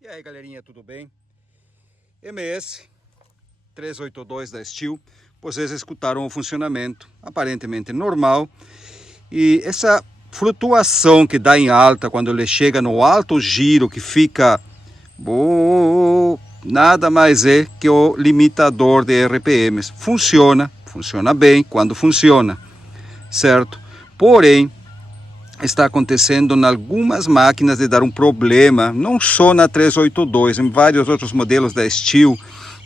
E aí galerinha, tudo bem? MS 382 da Steel, vocês escutaram o funcionamento aparentemente normal, e essa flutuação que dá em alta quando ele chega no alto giro, que fica nada mais é que o limitador de RPMs. Funciona bem quando funciona, certo? Porém, está acontecendo em algumas máquinas de dar um problema, não só na 382, em vários outros modelos da Steel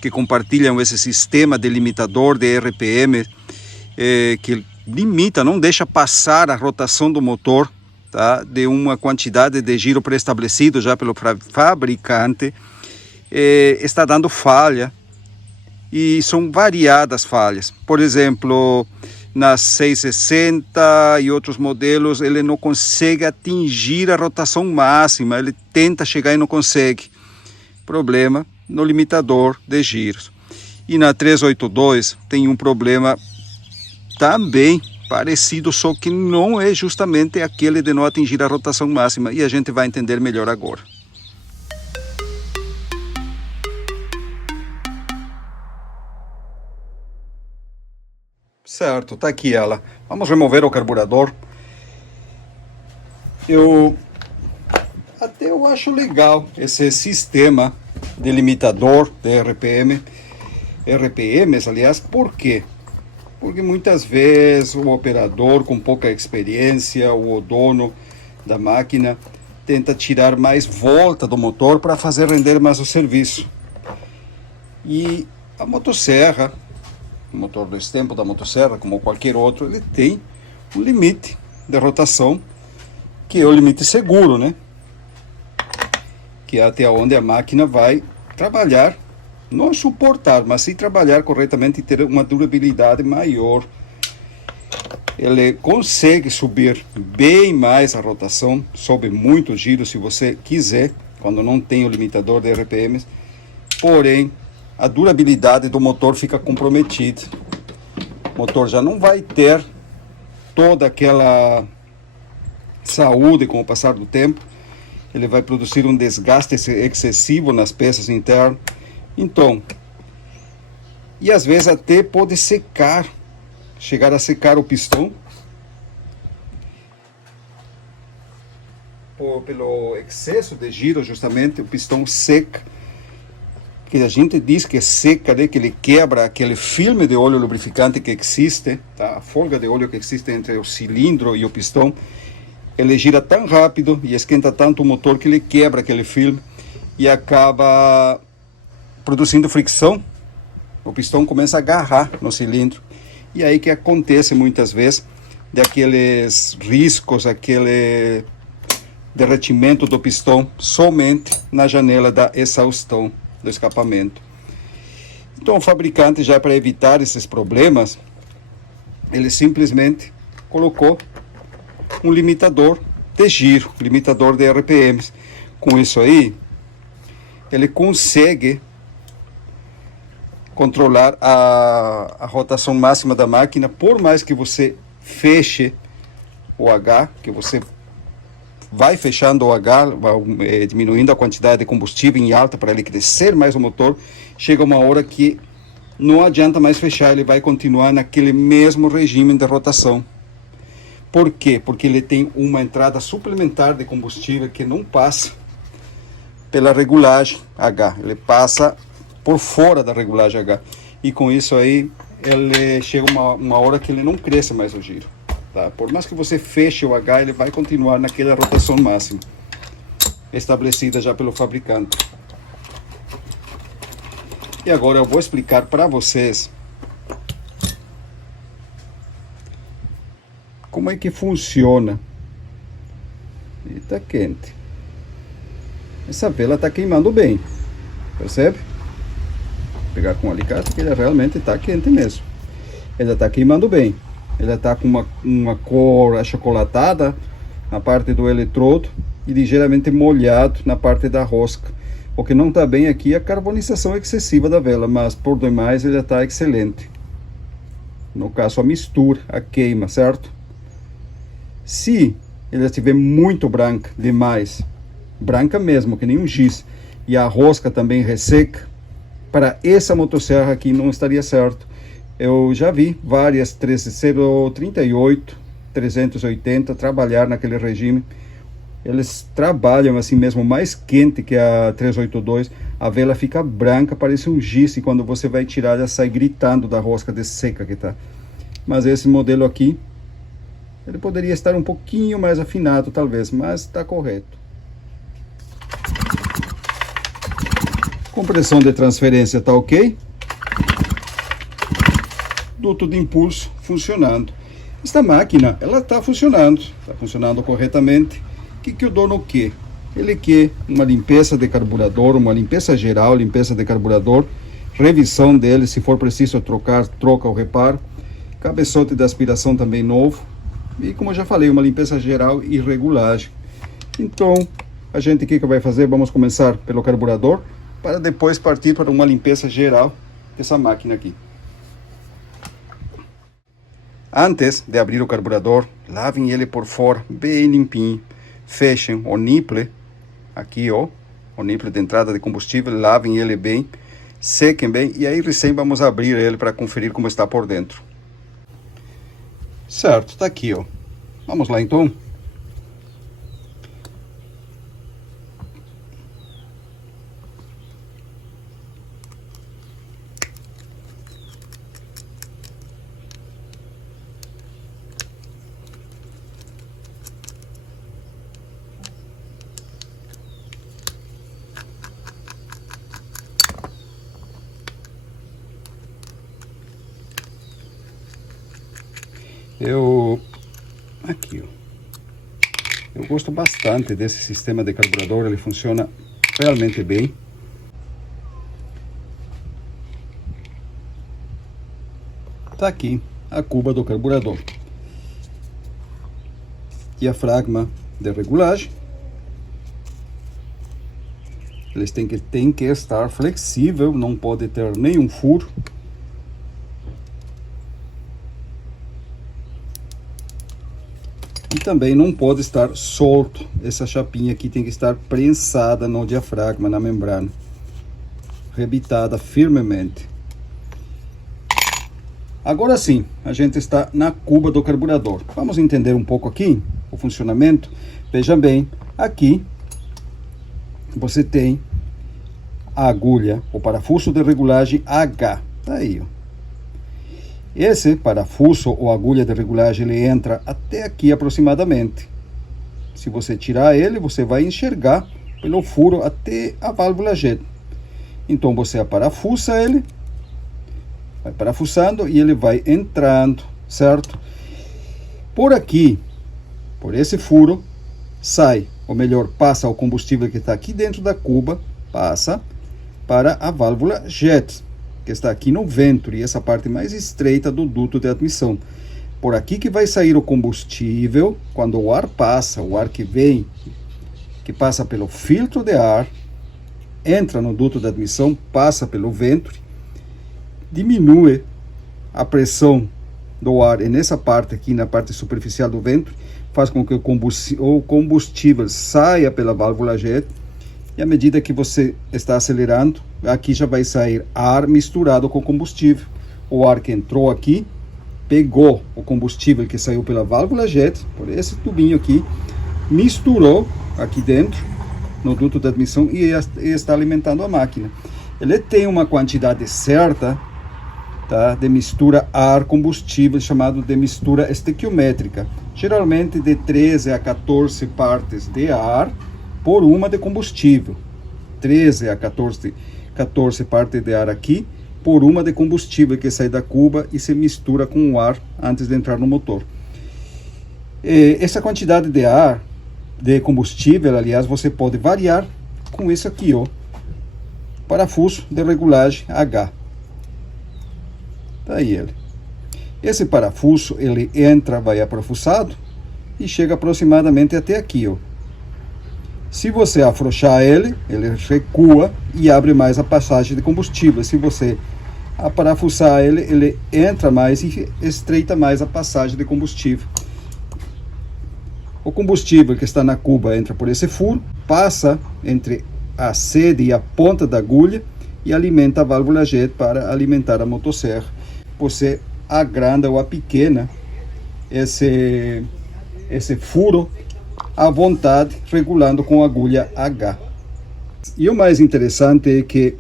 que compartilham esse sistema de limitador de RPM, que limita, não deixa passar a rotação do motor, tá, de uma quantidade de giro pré-estabelecido já pelo fabricante. Está dando falha, e são variadas falhas. Por exemplo, nas 660 e outros modelos, ele não consegue atingir a rotação máxima, ele tenta chegar e não consegue. Problema no limitador de giros. E na 382 tem um problema também parecido, só que não é justamente aquele de não atingir a rotação máxima, e a gente vai entender melhor agora. Certo, tá aqui ela. Vamos remover o carburador. Eu acho legal esse sistema de limitador de RPMs, aliás. Por quê? Porque muitas vezes o operador com pouca experiência, o dono da máquina, tenta tirar mais volta do motor para fazer render mais o serviço. E a motosserra, o motor do estempo da motosserra, como qualquer outro, ele tem um limite de rotação, que é o limite seguro, né? Que é até onde a máquina vai trabalhar, não suportar, mas sim trabalhar corretamente e ter uma durabilidade maior. Ele consegue subir bem mais a rotação, sobe muito giro se você quiser, quando não tem o limitador de RPMs, porém a durabilidade do motor fica comprometida. O motor já não vai ter toda aquela saúde com o passar do tempo. Ele vai produzir um desgaste excessivo nas peças internas. Então, e às vezes até pode secar, chegar a secar o pistão, pelo excesso de giro, justamente, o pistão seca, que a gente diz que seca, né, que ele quebra aquele filme de óleo lubrificante que existe, tá? A folga de óleo que existe entre o cilindro e o pistão. Ele gira tão rápido e esquenta tanto o motor que ele quebra aquele filme e acaba produzindo fricção. O pistão começa a agarrar no cilindro, e aí que acontece muitas vezes daqueles riscos, aquele derretimento do pistão somente na janela da exaustão do escapamento. Então o fabricante, já para evitar esses problemas, ele simplesmente colocou um limitador de giro, limitador de RPMs. Com isso aí, ele consegue controlar a rotação máxima da máquina, por mais que você feche o H, que você vai fechando o H, vai diminuindo a quantidade de combustível em alta para ele crescer mais o motor, chega uma hora que não adianta mais fechar, ele vai continuar naquele mesmo regime de rotação. Por quê? Porque ele tem uma entrada suplementar de combustível que não passa pela regulagem H, ele passa por fora da regulagem H, e com isso aí ele chega uma hora que ele não cresce mais o giro, tá? Por mais que você feche o H, ele vai continuar naquela rotação máxima estabelecida já pelo fabricante. E agora eu vou explicar para vocês como é que funciona E tá quente. Essa vela tá queimando bem, percebe? Vou pegar com um alicate que ele realmente tá quente mesmo. Ela tá queimando bem. Ela tá com uma cor achocolatada na parte do eletrodo e ligeiramente molhado na parte da rosca. O que não tá bem aqui é a carbonização excessiva da vela, mas por demais ela tá excelente. No caso, a mistura, a queima, certo? Se ela estiver muito branca demais, branca mesmo, que nem um giz, e a rosca também resseca, para essa motosserra aqui não estaria certo. Eu já vi várias 038, 380 trabalhar naquele regime. Eles trabalham assim mesmo, mais quente que a 382. A vela fica branca, parece um giz, e quando você vai tirar, ela sai gritando da rosca de seca que tá. Mas esse modelo aqui, ele poderia estar um pouquinho mais afinado, talvez, mas está correto. Compressão de transferência tá ok. Duto de impulso funcionando. Esta máquina, ela está funcionando corretamente. O que o dono quer? Ele quer uma limpeza de carburador, uma limpeza geral, limpeza de carburador, revisão dele, se for preciso trocar, troca ou reparo, cabeçote de aspiração também novo, e como eu já falei, uma limpeza geral e regulagem. Então, a gente o que vai fazer? Vamos começar pelo carburador, para depois partir para uma limpeza geral dessa máquina aqui. Antes de abrir o carburador, lavem ele por fora, bem limpinho. Fechem o nipple, aqui ó, o nipple de entrada de combustível, lavem ele bem, sequem bem, e aí recém vamos abrir ele para conferir como está por dentro. Certo, tá aqui ó. Vamos lá então. Aqui, ó. Eu gosto bastante desse sistema de carburador, ele funciona realmente bem. Tá aqui a cuba do carburador. Diafragma de regulagem. Eles têm que estar flexível, não pode ter nenhum furo. E também não pode estar solto. Essa chapinha aqui tem que estar prensada no diafragma, na membrana, rebitada firmemente. Agora sim, a gente está na cuba do carburador. Vamos entender um pouco aqui o funcionamento. Veja bem, aqui você tem a agulha, o parafuso de regulagem H. Tá aí, ó. Esse parafuso ou agulha de regulagem, ele entra até aqui aproximadamente. Se você tirar ele, você vai enxergar pelo furo até a válvula jet. Então você aparafusa ele, vai parafusando e ele vai entrando, certo? Por aqui, por esse furo, sai, ou melhor, passa o combustível que está aqui dentro da cuba, passa para a válvula jet, que está aqui no ventre, essa parte mais estreita do duto de admissão. Por aqui que vai sair o combustível, quando o ar passa, o ar que vem, que passa pelo filtro de ar, entra no duto de admissão, passa pelo ventre, diminui a pressão do ar, e nessa parte aqui, na parte superficial do ventre, faz com que o combustível saia pela válvula jet, e à medida que você está acelerando, aqui já vai sair ar misturado com combustível. O ar que entrou aqui, pegou o combustível que saiu pela válvula jet, por esse tubinho aqui, misturou aqui dentro, no duto de admissão, e está alimentando a máquina. Ele tem uma quantidade certa, tá, de mistura ar-combustível, chamado de mistura estequiométrica. Geralmente de 13 a 14 partes de ar por uma de combustível. 13 a 14 partes de ar aqui por uma de combustível que sai da cuba e se mistura com o ar antes de entrar no motor. Essa quantidade de ar de combustível, aliás, você pode variar com isso aqui, ó, parafuso de regulagem H. Tá aí ele. Esse parafuso, ele entra, vai aprofusado e chega aproximadamente até aqui, ó. Se você afrouxar ele recua e abre mais a passagem de combustível. Se você aparafusar ele entra mais e estreita mais a passagem de combustível. O combustível que está na cuba entra por esse furo, passa entre a sede e a ponta da agulha e alimenta a válvula jet para alimentar a motosserra. Você agranda ou apequena esse furo à vontade, regulando com a agulha H. E o mais interessante é que,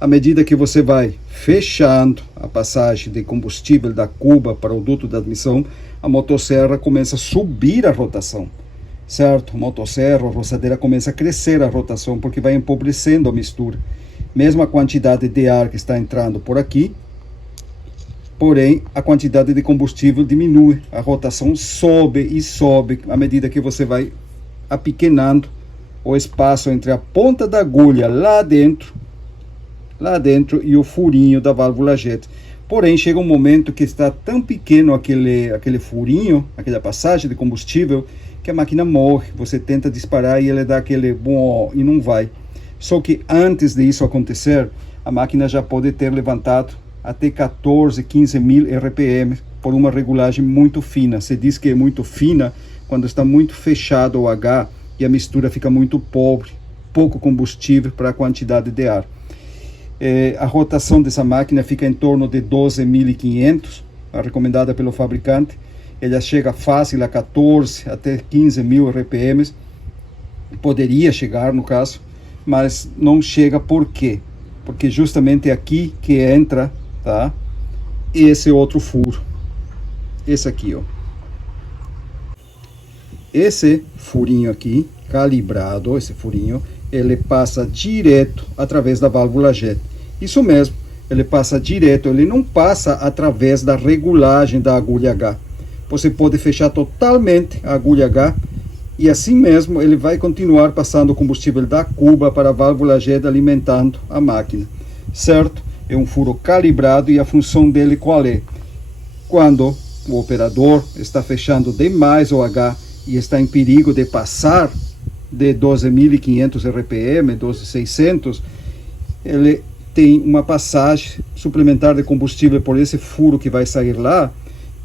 à medida que você vai fechando a passagem de combustível da cuba para o duto de admissão, a motosserra começa a subir a rotação, certo? A motosserra, a roçadeira começa a crescer a rotação, porque vai empobrecendo a mistura. Mesmo a quantidade de ar que está entrando por aqui, porém, a quantidade de combustível diminui, a rotação sobe e sobe à medida que você vai apequenando o espaço entre a ponta da agulha lá dentro e o furinho da válvula jet. Porém, chega um momento que está tão pequeno aquele furinho, aquela passagem de combustível, que a máquina morre. Você tenta disparar e ele dá aquele bom e não vai. Só que antes disso acontecer, a máquina já pode ter levantado até 14, 15 mil RPM por uma regulagem muito fina. Se diz que é muito fina quando está muito fechado o H e a mistura fica muito pobre, pouco combustível para a quantidade de ar. A rotação dessa máquina fica em torno de 12.500, a recomendada pelo fabricante. Ela chega fácil a 14 até 15 mil RPM, poderia chegar no caso, mas não chega. Por quê? Porque justamente é aqui que entra, tá, esse outro furo, esse aqui, ó. Esse furinho aqui, calibrado, esse furinho, ele passa direto através da válvula jet. Isso mesmo, ele passa direto, ele não passa através da regulagem da agulha H. Você pode fechar totalmente a agulha H e assim mesmo ele vai continuar passando o combustível da cuba para a válvula jet, alimentando a máquina, certo? É um furo calibrado e a função dele qual é? Quando o operador está fechando demais o H e está em perigo de passar de 12.500 RPM, 12.600, ele tem uma passagem suplementar de combustível por esse furo que vai sair lá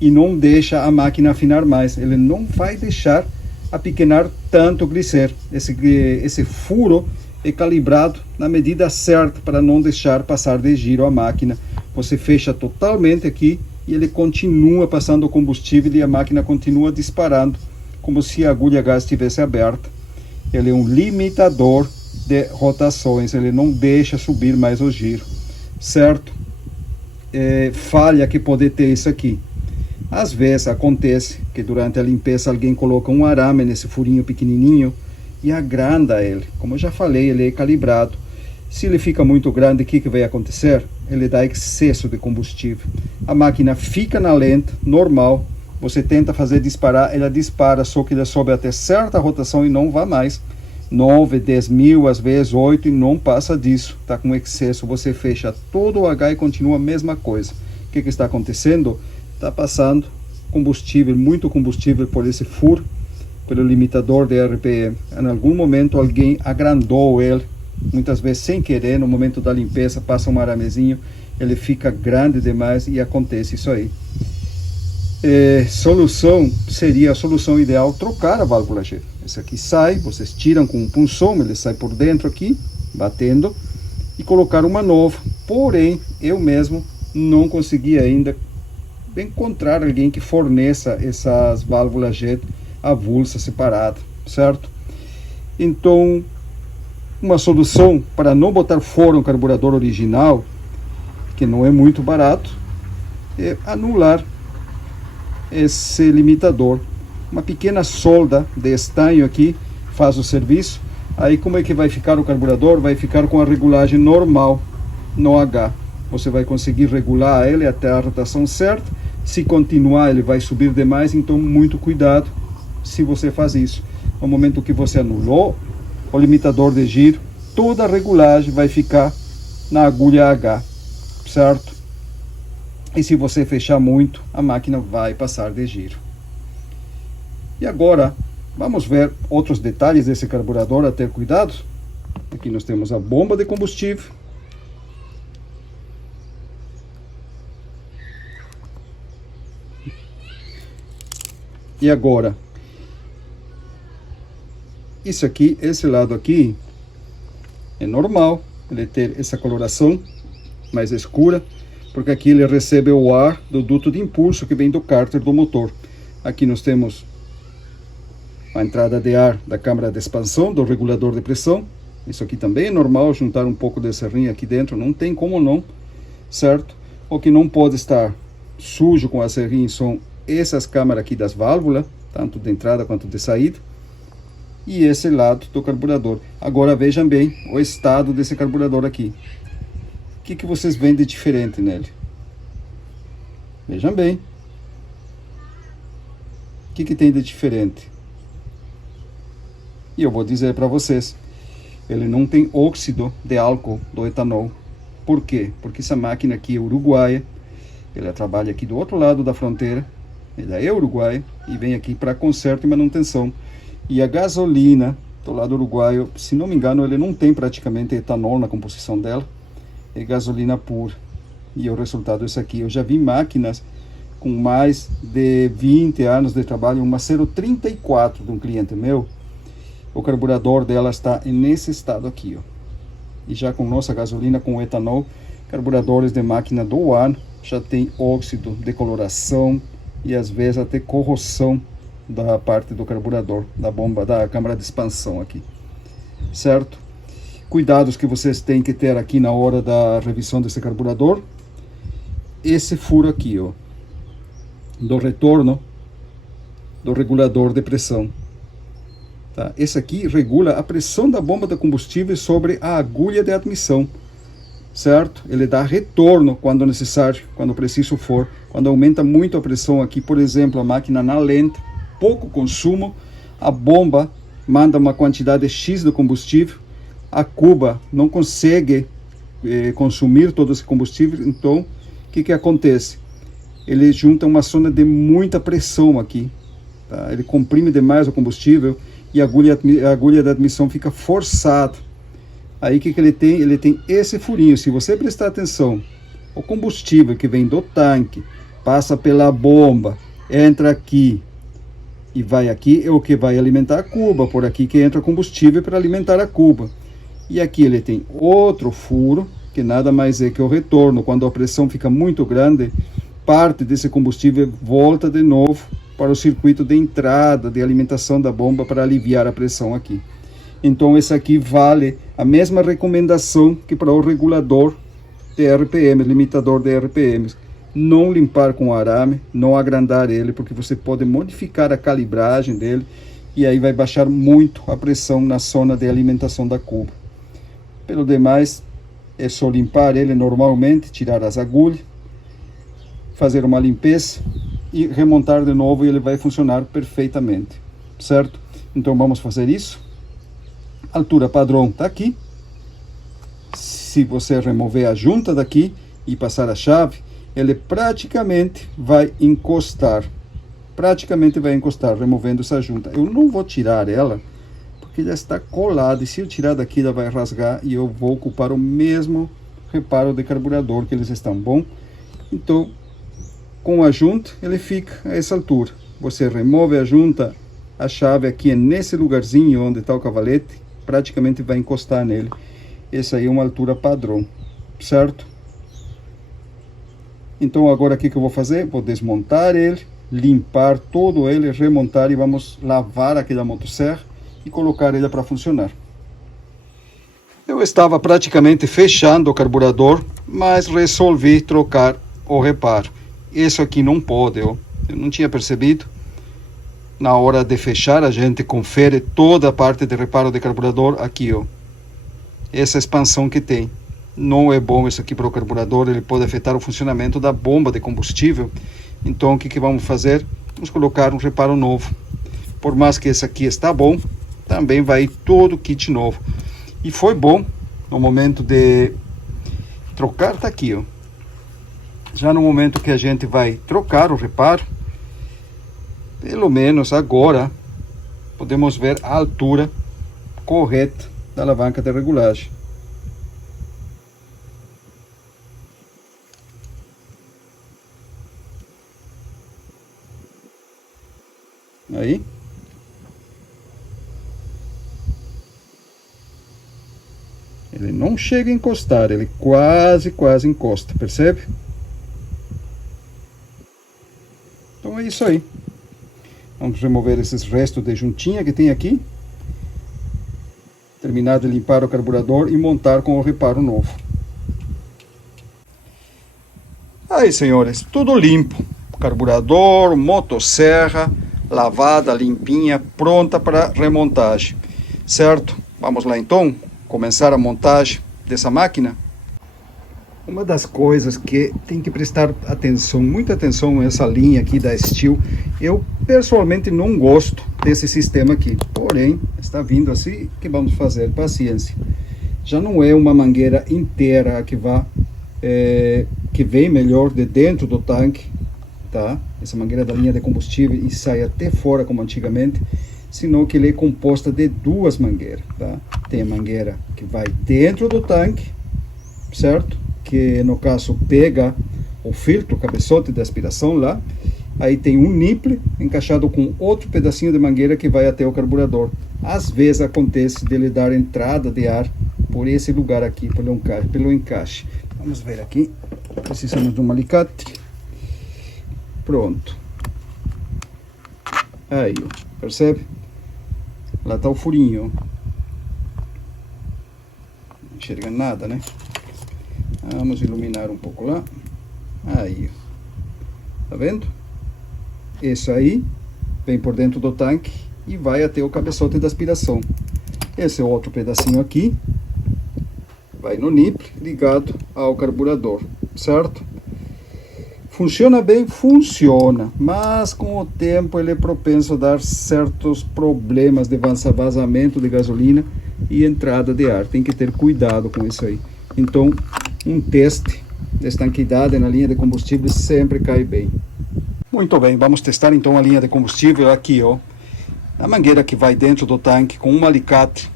e não deixa a máquina afinar mais. Ele não vai deixar apequenar tanto o glisser. Esse furo é calibrado na medida certa para não deixar passar de giro a máquina. Você fecha totalmente aqui e ele continua passando o combustível e a máquina continua disparando como se a agulha H estivesse aberta. Ele é um limitador de rotações, ele não deixa subir mais o giro, certo? Falha que pode ter isso aqui. Às vezes acontece que durante a limpeza alguém coloca um arame nesse furinho pequenininho e agranda ele. Como eu já falei, ele é calibrado. Se ele fica muito grande, o que vai acontecer? Ele dá excesso de combustível. A máquina fica na lenta, normal. Você tenta fazer disparar, ela dispara, só que ela sobe até certa rotação e não vai mais. 9, 10 mil, às vezes 8, e não passa disso. Está com excesso, você fecha todo o H e continua a mesma coisa. O que está acontecendo? Está passando combustível, muito combustível por esse furo, pelo limitador de RPM. Em algum momento alguém agrandou ele, muitas vezes sem querer, no momento da limpeza passa um aramezinho, ele fica grande demais e acontece isso aí. Solução seria a solução ideal, trocar a válvula jet. Esse aqui sai, vocês tiram com um punção, ele sai por dentro aqui, batendo, e colocar uma nova. Porém, eu mesmo não consegui ainda encontrar alguém que forneça essas válvulas jet avulsa separada, certo? Então, uma solução para não botar fora um carburador original, que não é muito barato, é anular esse limitador. Uma pequena solda de estanho aqui faz o serviço. Aí como é que vai ficar o carburador? Vai ficar com a regulagem normal no H. Você vai conseguir regular ele até a rotação certa. Se continuar, ele vai subir demais, então muito cuidado se você faz isso. No momento que você anulou o limitador de giro, toda a regulagem vai ficar na agulha H, certo? E se você fechar muito, a máquina vai passar de giro. E agora, vamos ver outros detalhes desse carburador a ter cuidado. Aqui nós temos a bomba de combustível. E agora, isso aqui, esse lado aqui, é normal ele ter essa coloração mais escura, porque aqui ele recebe o ar do duto de impulso que vem do cárter do motor. Aqui nós temos a entrada de ar da câmara de expansão, do regulador de pressão. Isso aqui também é normal, juntar um pouco de serrinha aqui dentro, não tem como não, certo? O que não pode estar sujo com a serrinha são essas câmaras aqui das válvulas, tanto de entrada quanto de saída, e esse lado do carburador. Agora vejam bem o estado desse carburador aqui. O que vocês veem de diferente nele? Vejam bem. O que tem de diferente? E eu vou dizer para vocês, ele não tem óxido de álcool do etanol. Por quê? Porque essa máquina aqui é uruguaia, ela trabalha aqui do outro lado da fronteira, ela é uruguaia e vem aqui para conserto e manutenção. E a gasolina do lado uruguaio, se não me engano, ele não tem praticamente etanol na composição dela, é gasolina pura. E o resultado é esse aqui. Eu já vi máquinas com mais de 20 anos de trabalho, uma 034 de um cliente meu, o carburador dela está nesse estado aqui, ó. E já com nossa gasolina com etanol, carburadores de máquina do ano já tem óxido, decoloração e às vezes até corrosão da parte do carburador, da bomba, da câmara de expansão aqui, certo? Cuidados que vocês têm que ter aqui na hora da revisão desse carburador. Esse furo aqui, ó, do retorno do regulador de pressão. Tá? Esse aqui regula a pressão da bomba de combustível sobre a agulha de admissão, certo? Ele dá retorno quando necessário, quando preciso for. Quando aumenta muito a pressão aqui, por exemplo, a máquina na lenta, pouco consumo, a bomba manda uma quantidade X de combustível, a cuba não consegue consumir todo esse combustível, então o que acontece? Ele junta uma zona de muita pressão aqui, tá? Ele comprime demais o combustível e a agulha da admissão fica forçada. Aí o que ele tem? Ele tem esse furinho. Se você prestar atenção, o combustível que vem do tanque, passa pela bomba, entra aqui e vai aqui, é o que vai alimentar a cuba. Por aqui que entra combustível para alimentar a cuba. E aqui ele tem outro furo, que nada mais é que o retorno. Quando a pressão fica muito grande, parte desse combustível volta de novo para o circuito de entrada de alimentação da bomba para aliviar a pressão aqui. Então esse aqui vale a mesma recomendação que para o regulador de RPM, limitador de RPMs. Não limpar com arame, não agrandar ele, porque você pode modificar a calibragem dele e aí vai baixar muito a pressão na zona de alimentação da cuba. Pelo demais, é só limpar ele normalmente, tirar as agulhas, fazer uma limpeza e remontar de novo e ele vai funcionar perfeitamente, certo? Então vamos fazer isso. A altura padrão está aqui. Se você remover a junta daqui e passar a chave, ele praticamente vai encostar, removendo essa junta. Eu não vou tirar ela, porque já está colada, e se eu tirar daqui ela vai rasgar e eu vou ocupar o mesmo reparo de carburador que eles estão, bom? Então, com a junta, ele fica a essa altura. Você remove a junta, a chave aqui é nesse lugarzinho onde está o cavalete, praticamente vai encostar nele. Essa aí é uma altura padrão, certo? Então agora o que eu vou fazer? Vou desmontar ele, limpar todo ele, remontar e vamos lavar aquela motosserra e colocar ela para funcionar. Eu estava praticamente fechando o carburador, mas resolvi trocar o reparo. Isso aqui não pode, ó. Eu não tinha percebido. Na hora de fechar, a gente confere toda a parte de reparo de carburador aqui, ó. Essa expansão que tem. Não é bom isso aqui para o carburador, ele pode afetar o funcionamento da bomba de combustível. Então o que vamos fazer? Vamos colocar um reparo novo. Por mais que esse aqui está bom, também vai todo kit novo. E foi bom no momento de trocar, tá aqui, ó. Já no momento que a gente vai trocar o reparo, pelo menos agora podemos ver a altura correta da alavanca de regulagem. Aí. Ele não chega a encostar, ele quase encosta, percebe? Então é isso aí. Vamos remover esses restos de juntinha que tem aqui. Terminar de limpar o carburador e montar com o reparo novo. Aí, senhores, tudo limpo. Carburador, motosserra, lavada, limpinha, pronta para remontagem. Certo? Vamos lá então começar a montagem dessa máquina. Uma das coisas que tem que prestar atenção, muita atenção nessa linha aqui da Stihl. Eu pessoalmente não gosto desse sistema aqui, porém está vindo assim, que vamos fazer, paciência. Já não é uma mangueira inteira que vem melhor de dentro do tanque, tá? Essa mangueira da linha de combustível e sai até fora como antigamente, senão que ele é composta de duas mangueiras, tá? Tem a mangueira que vai dentro do tanque, certo? Que no caso pega o filtro, o cabeçote de aspiração lá. Aí tem um nipple encaixado com outro pedacinho de mangueira que vai até o carburador. Às vezes acontece dele dar entrada de ar por esse lugar aqui, pelo encaixe. Vamos ver aqui. Precisamos de um alicate. Pronto. Aí, ó, percebe? Lá está o furinho. Não enxerga nada, né? Vamos iluminar um pouco lá. Aí, ó. Tá vendo? Esse aí vem por dentro do tanque e vai até o cabeçote da aspiração. Esse outro pedacinho aqui vai no nipple ligado ao carburador, certo? Funciona bem? Funciona, mas com o tempo ele é propenso a dar certos problemas de vazamento de gasolina e entrada de ar. Tem que ter cuidado com isso aí. Então, um teste de estanqueidade na linha de combustível sempre cai bem. Muito bem, vamos testar então a linha de combustível aqui, ó. A mangueira que vai dentro do tanque com um alicate.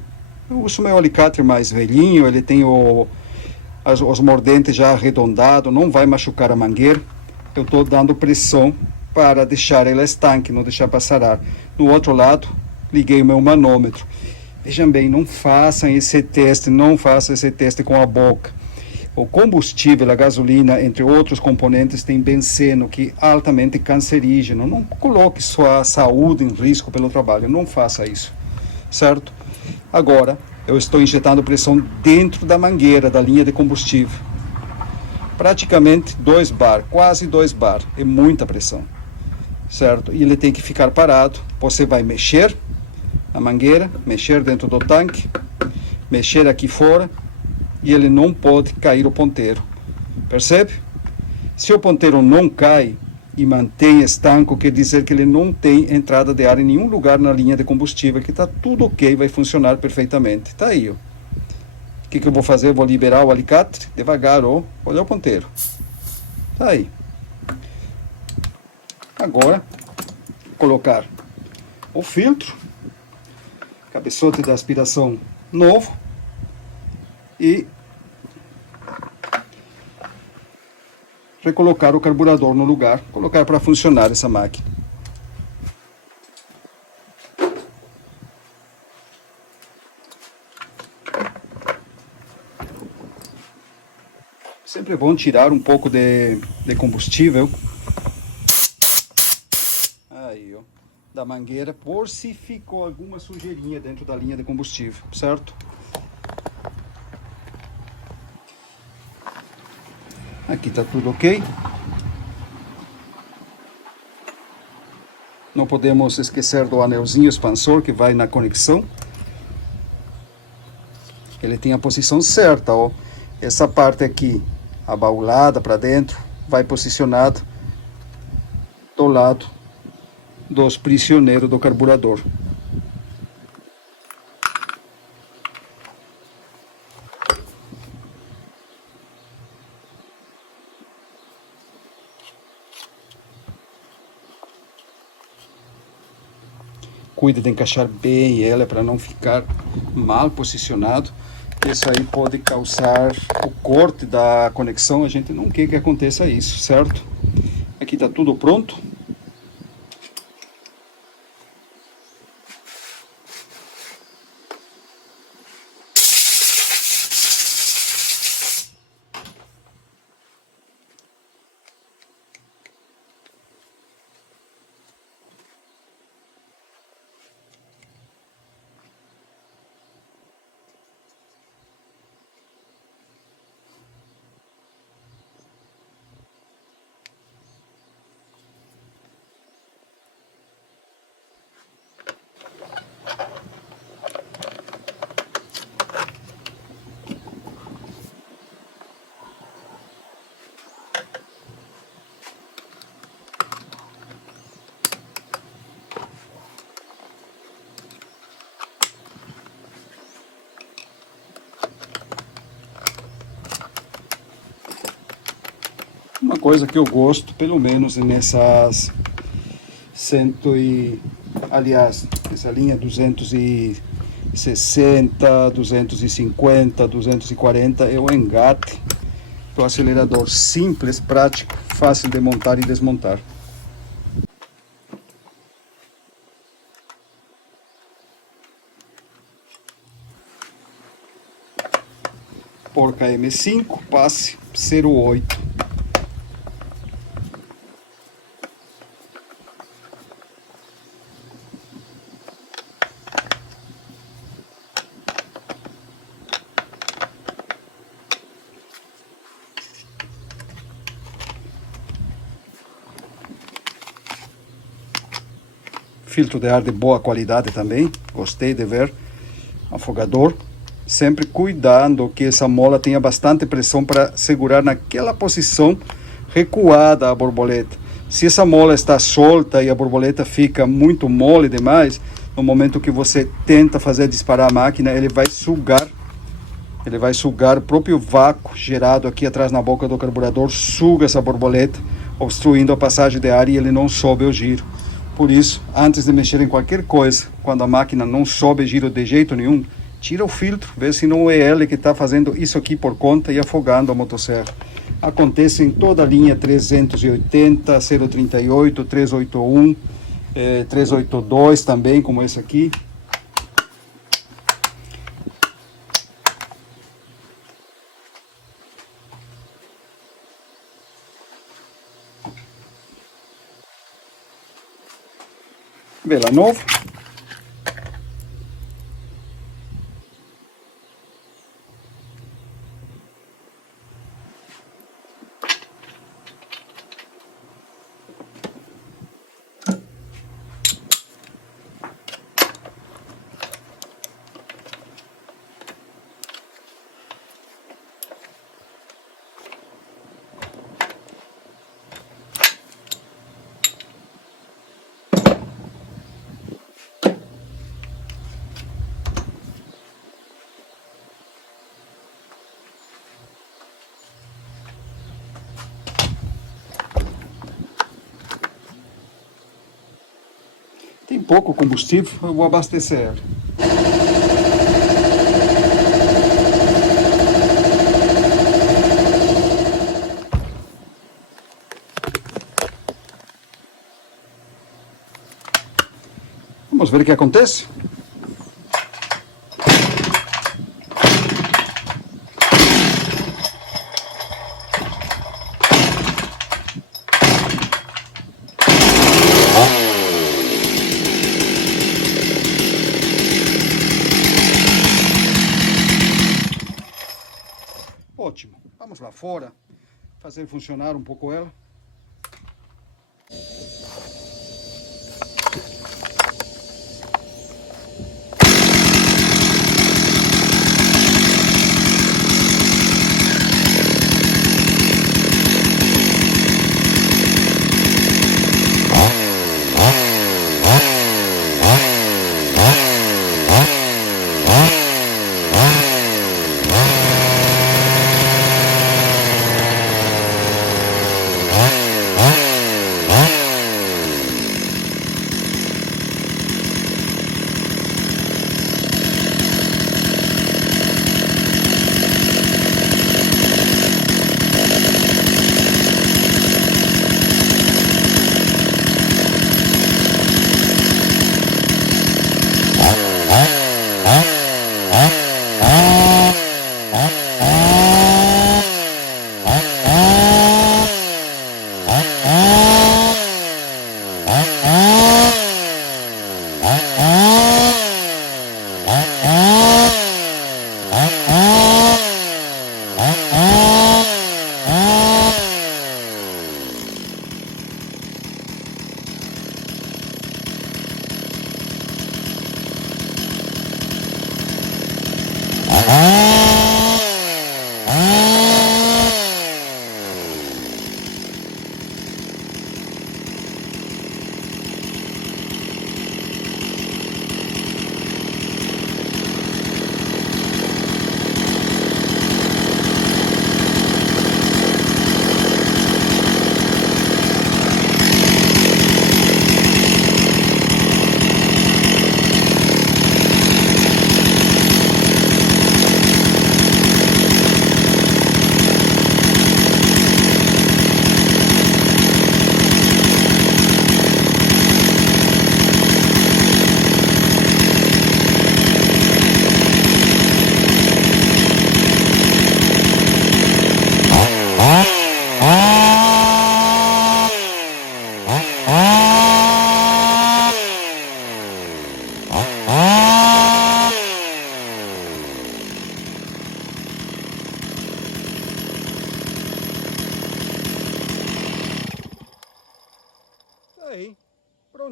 Eu uso meu alicate mais velhinho, ele tem os mordentes já arredondados, não vai machucar a mangueira. Eu estou dando pressão para deixar ela estanque, não deixar passar ar. No outro lado, liguei o meu manômetro. Vejam bem, não façam esse teste com a boca. O combustível, a gasolina, entre outros componentes, tem benceno, que é altamente cancerígeno. Não coloque sua saúde em risco pelo trabalho, não faça isso, certo? Agora, eu estou injetando pressão dentro da mangueira da linha de combustível. Praticamente 2 bar, quase 2 bar, é muita pressão, certo? E ele tem que ficar parado. Você vai mexer a mangueira, mexer dentro do tanque, mexer aqui fora, e ele não pode cair o ponteiro, percebe? Se o ponteiro não cai e mantém estanco, quer dizer que ele não tem entrada de ar em nenhum lugar na linha de combustível, que está tudo ok, vai funcionar perfeitamente. Tá aí, ó. O que eu vou fazer? Eu vou liberar o alicate devagar, ó. Olha o ponteiro. Tá aí. Agora, colocar o filtro, cabeçote da aspiração novo e recolocar o carburador no lugar, colocar para funcionar essa máquina. Sempre é bom tirar um pouco de combustível aí, ó, da mangueira, por se ficou alguma sujeirinha dentro da linha de combustível, certo? Aqui está tudo ok. Não podemos esquecer do anelzinho expansor que vai na conexão. Ele tem a posição certa, ó. Essa parte aqui, abaulada para dentro, vai posicionado do lado dos prisioneiros do carburador. Cuide de encaixar bem ela para não ficar mal posicionado. Isso aí pode causar o corte da conexão. A gente não quer que aconteça isso, certo? Aqui está tudo pronto. Uma coisa que eu gosto, pelo menos nessas aliás, essa linha 260, 250, 240 é o engate do acelerador simples, prático, fácil de montar e desmontar. Porca M5, passe 08. Filtro de ar de boa qualidade também, gostei de ver. Afogador, sempre cuidando que essa mola tenha bastante pressão para segurar naquela posição recuada a borboleta. Se essa mola está solta e a borboleta fica muito mole demais, no momento que você tenta fazer disparar a máquina, ele vai sugar o próprio vácuo gerado aqui atrás na boca do carburador, suga essa borboleta, obstruindo a passagem de ar e ele não sobe o giro. Por isso, antes de mexer em qualquer coisa, quando a máquina não sobe giro de jeito nenhum, tira o filtro, vê se não é ele que está fazendo isso aqui por conta e afogando a motosserra. Acontece em toda a linha 380, 038, 381, 382 também, como esse aqui. Vela novo. Tem pouco combustível, eu vou abastecer ela. Vamos ver o que acontece? Ótimo, vamos lá fora, fazer funcionar um pouco ela.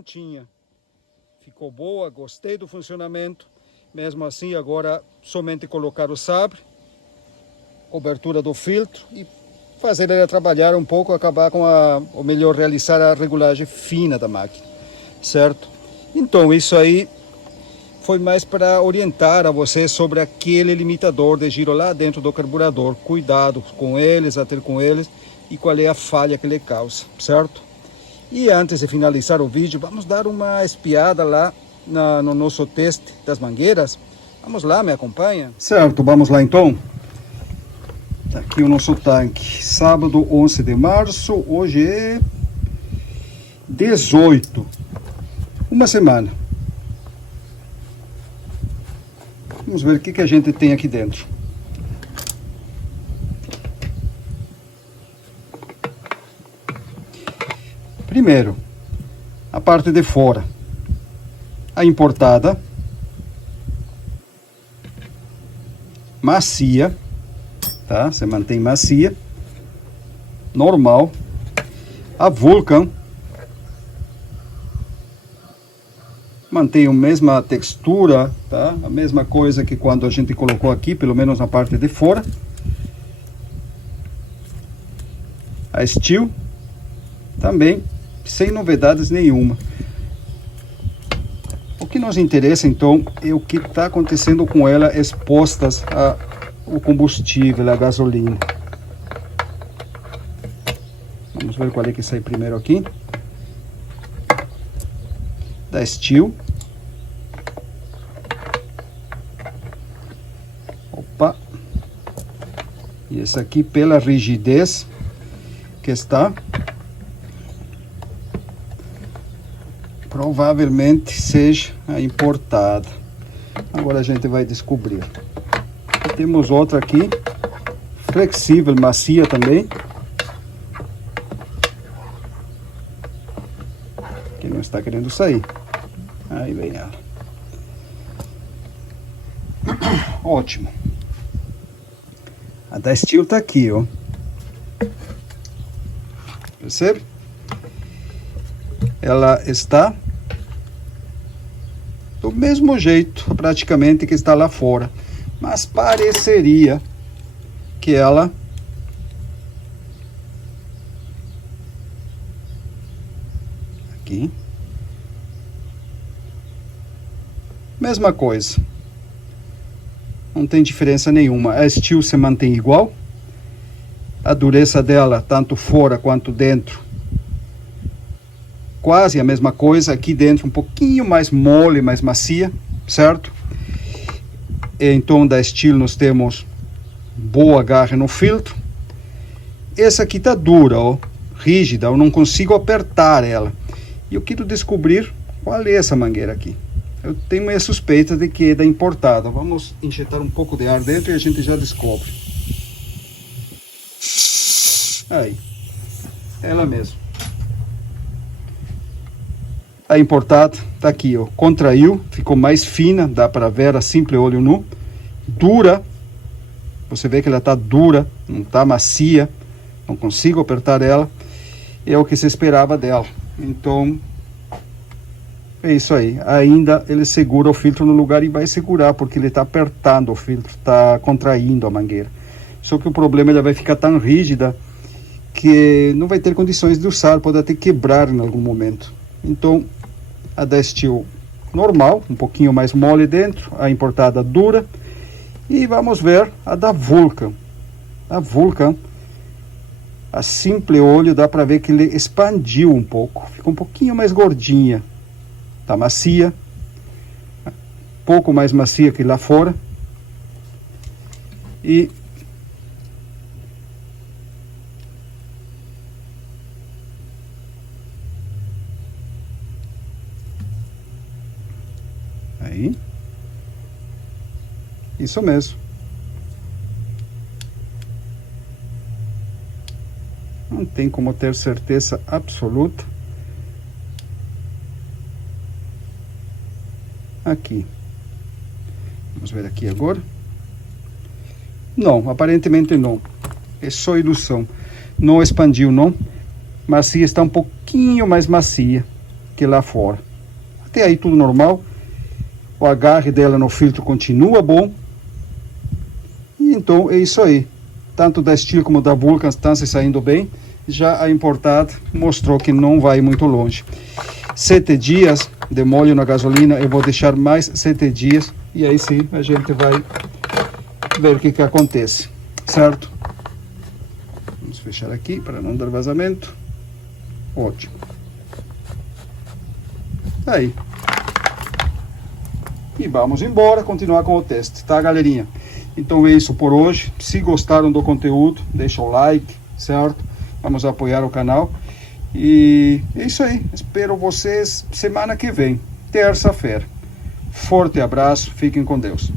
tinha. Ficou boa, gostei do funcionamento. Mesmo assim, agora somente colocar o sabre, cobertura do filtro e fazer ele trabalhar um pouco, acabar com ou melhor, realizar a regulagem fina da máquina, certo? Então, isso aí foi mais para orientar a você sobre aquele limitador de giro lá dentro do carburador. Cuidado com eles, a ter com eles e qual é a falha que ele causa, certo? E antes de finalizar o vídeo, vamos dar uma espiada lá no nosso teste das mangueiras. Vamos lá, me acompanha? Certo, vamos lá então. Tá aqui o nosso tanque. Sábado 11 de março, hoje é 18. Uma semana. Vamos ver o que a gente tem aqui dentro. Primeiro, a parte de fora. A importada. Macia. Tá? Você mantém macia. Normal. A Vulcan. Mantém a mesma textura, tá? A mesma coisa que quando a gente colocou aqui, pelo menos na parte de fora. A Steel. Também. Sem novidades nenhuma. O que nos interessa então é o que está acontecendo com ela expostas ao combustível, a gasolina. Vamos ver qual é que sai primeiro aqui. Da Steel. Opa. E esse aqui pela rigidez que está. Provavelmente seja a importada. Agora a gente vai descobrir. E temos outra aqui, flexível, macia também. Que não está querendo sair. Aí vem ela. Ótimo. A da Steel tá aqui, ó. Percebe? Ela está do mesmo jeito, praticamente, que está lá fora. Mas pareceria que ela aqui. Mesma coisa. Não tem diferença nenhuma. A Steel se mantém igual. A dureza dela, tanto fora quanto dentro, quase a mesma coisa. Aqui dentro um pouquinho mais mole, mais macia, certo? Então da Steel nós temos boa agarre no filtro. Essa aqui tá dura, ó, rígida, eu não consigo apertar ela. E eu quero descobrir qual é essa mangueira aqui. Eu tenho minha suspeita de que é da importada. Vamos injetar um pouco de ar dentro e a gente já descobre. Aí, ela mesmo. A importada tá aqui, ó, contraiu, ficou mais fina, dá para ver a simples olho nu. Dura, você vê que ela tá dura, não tá macia, não consigo apertar ela. É o que se esperava dela. Então, é isso aí. Ainda ele segura o filtro no lugar e vai segurar, porque ele tá apertando o filtro, tá contraindo a mangueira. Só que o problema, ela vai ficar tão rígida que não vai ter condições de usar, pode até quebrar em algum momento. Então, a da Steel normal, um pouquinho mais mole dentro, a importada dura. E vamos ver a da Vulcan. A Vulcan, a simples olho, dá para ver que ele expandiu um pouco, ficou um pouquinho mais gordinha. Tá macia, pouco mais macia que lá fora. E aí, isso mesmo. Não tem como ter certeza absoluta. Aqui. Vamos ver aqui agora. Não, aparentemente não. É só ilusão. Não expandiu, não. Macia está um pouquinho mais macia. que lá fora. Até aí tudo normal. O agarre dela no filtro continua bom. E então é isso aí. Tanto da Stihl como da Vulcan estão se saindo bem. Já a importada mostrou que não vai muito longe. 7 dias de molho na gasolina, eu vou deixar mais 7 dias. E aí sim a gente vai ver o que acontece, certo? Vamos fechar aqui para não dar vazamento. Ótimo. Aí. E vamos embora, continuar com o teste, tá, galerinha? Então é isso por hoje. Se gostaram do conteúdo, deixa o like, certo? Vamos apoiar o canal. E é isso aí. Espero vocês semana que vem, terça-feira. Forte abraço, fiquem com Deus.